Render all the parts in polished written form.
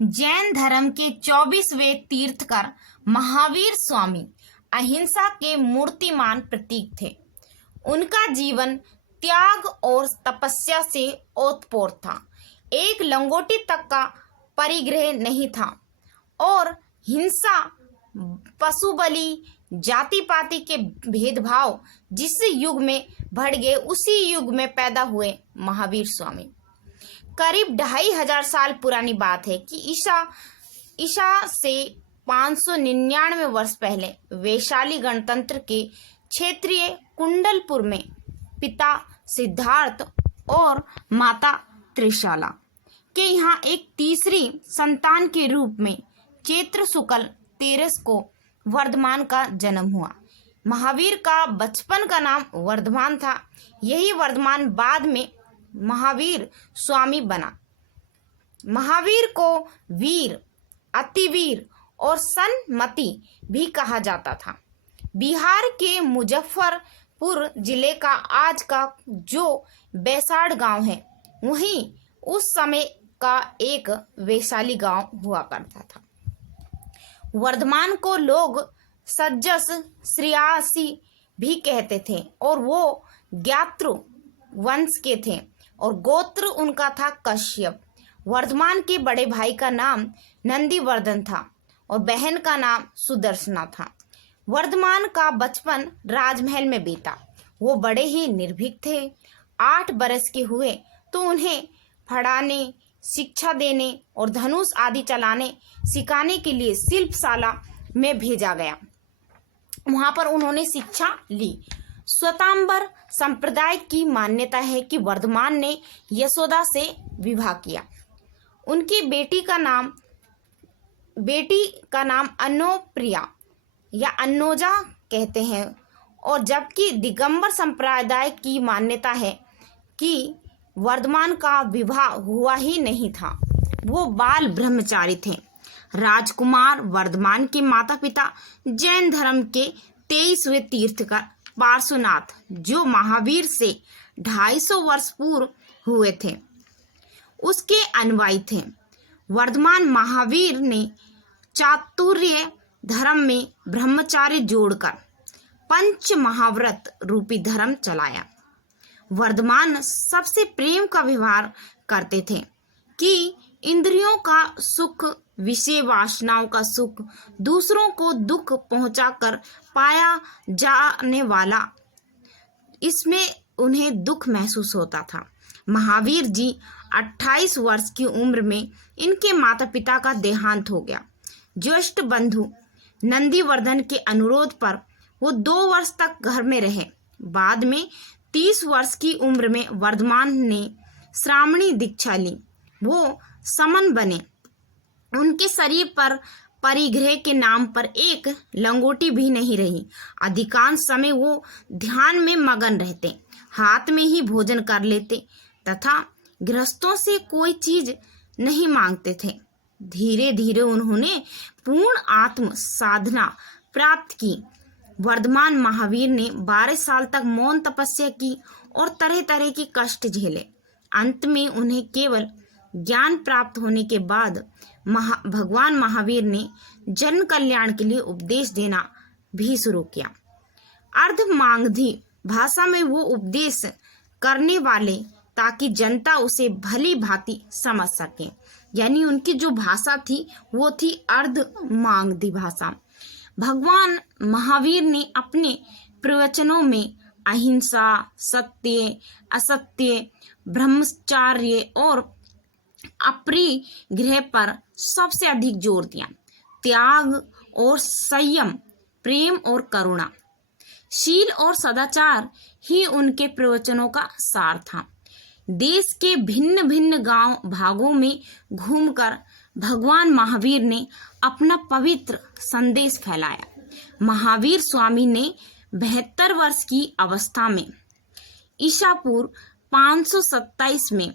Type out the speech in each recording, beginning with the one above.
जैन धर्म के 24वें तीर्थकर महावीर स्वामी अहिंसा के मूर्तिमान प्रतीक थे। उनका जीवन त्याग और तपस्या से ओतप्रोत था। एक लंगोटी तक का परिग्रह नहीं था और हिंसा, पशु बलि, जाति पाति के भेदभाव जिस युग में बढ़ गए, उसी युग में पैदा हुए महावीर स्वामी। करीब 2500 साल पुरानी बात है कि ईसा से 599 वर्ष पहले वैशाली गणतंत्र के क्षेत्रीय कुंडलपुर में पिता सिद्धार्थ और माता त्रिशाला के यहाँ एक तीसरी संतान के रूप में चैत्र शुक्ल 13 को वर्धमान का जन्म हुआ। महावीर का बचपन का नाम वर्धमान था। यही वर्धमान बाद में महावीर स्वामी बना। महावीर को वीर, अतिवीर और सन्मति भी कहा जाता था। बिहार के मुजफ्फरपुर जिले का आज का जो बैसाड़ गांव है, वहीं उस समय का एक वैशाली गांव हुआ करता था। वर्धमान को लोग सज्जस श्रेयासी भी कहते थे और वो ज्ञातृ वंश के थे और गोत्र उनका था कश्यप। वर्धमान के बड़े भाई का नाम नंदीवर्धन था और बहन का नाम सुदर्शना था। वर्धमान का बचपन राजमहल में बीता। वो बड़े ही निर्भीक थे। 8 बरस के हुए तो उन्हें पढ़ाने, शिक्षा देने और धनुष आदि चलाने सिखाने के लिए शिल्पशाला में भेजा गया। वहां पर उन्होंने शिक्षा ली। श्वेतांबर संप्रदाय की मान्यता है कि वर्धमान ने यशोदा से विवाह किया। उनकी बेटी का नाम अनुप्रिया या अन्नोजा कहते हैं। और जबकि दिगंबर संप्रदाय की मान्यता है कि वर्धमान का विवाह हुआ ही नहीं था, वो बाल ब्रह्मचारी थे। राजकुमार वर्धमान के माता पिता जैन धर्म के 23वें तीर्थकर पार्श्वनाथ, जो महावीर से 250 वर्ष पूर्व हुए थे, उसके अनुयायी थे। वर्धमान महावीर ने चातुर्य धर्म में ब्रह्मचार्य जोड़कर पंच महाव्रत रूपी धर्म चलाया। वर्धमान सबसे प्रेम का व्यवहार करते थे कि इंद्रियों का सुख, विषय वासनाओं का सुख दूसरों को दुख पहुंचाकर पाया जाने वाला, इसमें उन्हें दुख महसूस होता था। महावीर जी 28 वर्ष की उम्र में इनके माता पिता का देहांत हो गया। ज्येष्ठ बंधु नंदीवर्धन के अनुरोध पर वो 2 वर्ष तक घर में रहे। बाद में 30 वर्ष की उम्र में वर्धमान ने श्रामणी दीक्षा ली। वो समन बने। उनके शरीर पर परिग्रह के नाम पर एक लंगोटी भी नहीं रही। अधिकांश समय वो ध्यान में मगन रहते, हाथ में ही भोजन कर लेते तथा गृहस्थों से कोई चीज नहीं मांगते थे। धीरे धीरे उन्होंने पूर्ण आत्म साधना प्राप्त की। वर्धमान महावीर ने 12 साल तक मौन तपस्या की और तरह तरह के कष्ट झेले। अंत में उन्हें केवल ज्ञान प्राप्त होने के बाद भगवान महावीर ने जन कल्याण के लिए उपदेश देना भी शुरू किया। अर्धमागधी भाषा में वो उपदेश करने वाले ताकि जनता उसे भली भांति समझ सके। यानी उनकी जो भाषा थी वो थी अर्धमागधी भाषा। भगवान महावीर ने अपने प्रवचनों में अहिंसा, सत्य, असत्य, ब्रह्मचर्य और अपरिग्रह पर सबसे अधिक जोर दिया। त्याग और संयम, प्रेम और करुणा, शील और सदाचार ही उनके प्रवचनों का सार था। देश के भिन्न भिन्न गांव भागों में घूमकर भगवान महावीर ने अपना पवित्र संदेश फैलाया। महावीर स्वामी ने 72 वर्ष की अवस्था में ईसापूर्व 527 में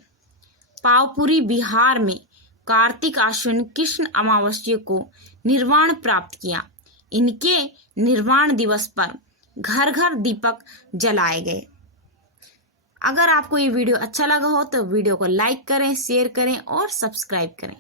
पावपुरी बिहार में कार्तिक आश्विन कृष्ण अमावस्या को निर्वाण प्राप्त किया। इनके निर्वाण दिवस पर घर घर दीपक जलाए गए। अगर आपको ये वीडियो अच्छा लगा हो तो वीडियो को लाइक करें, शेयर करें और सब्सक्राइब करें।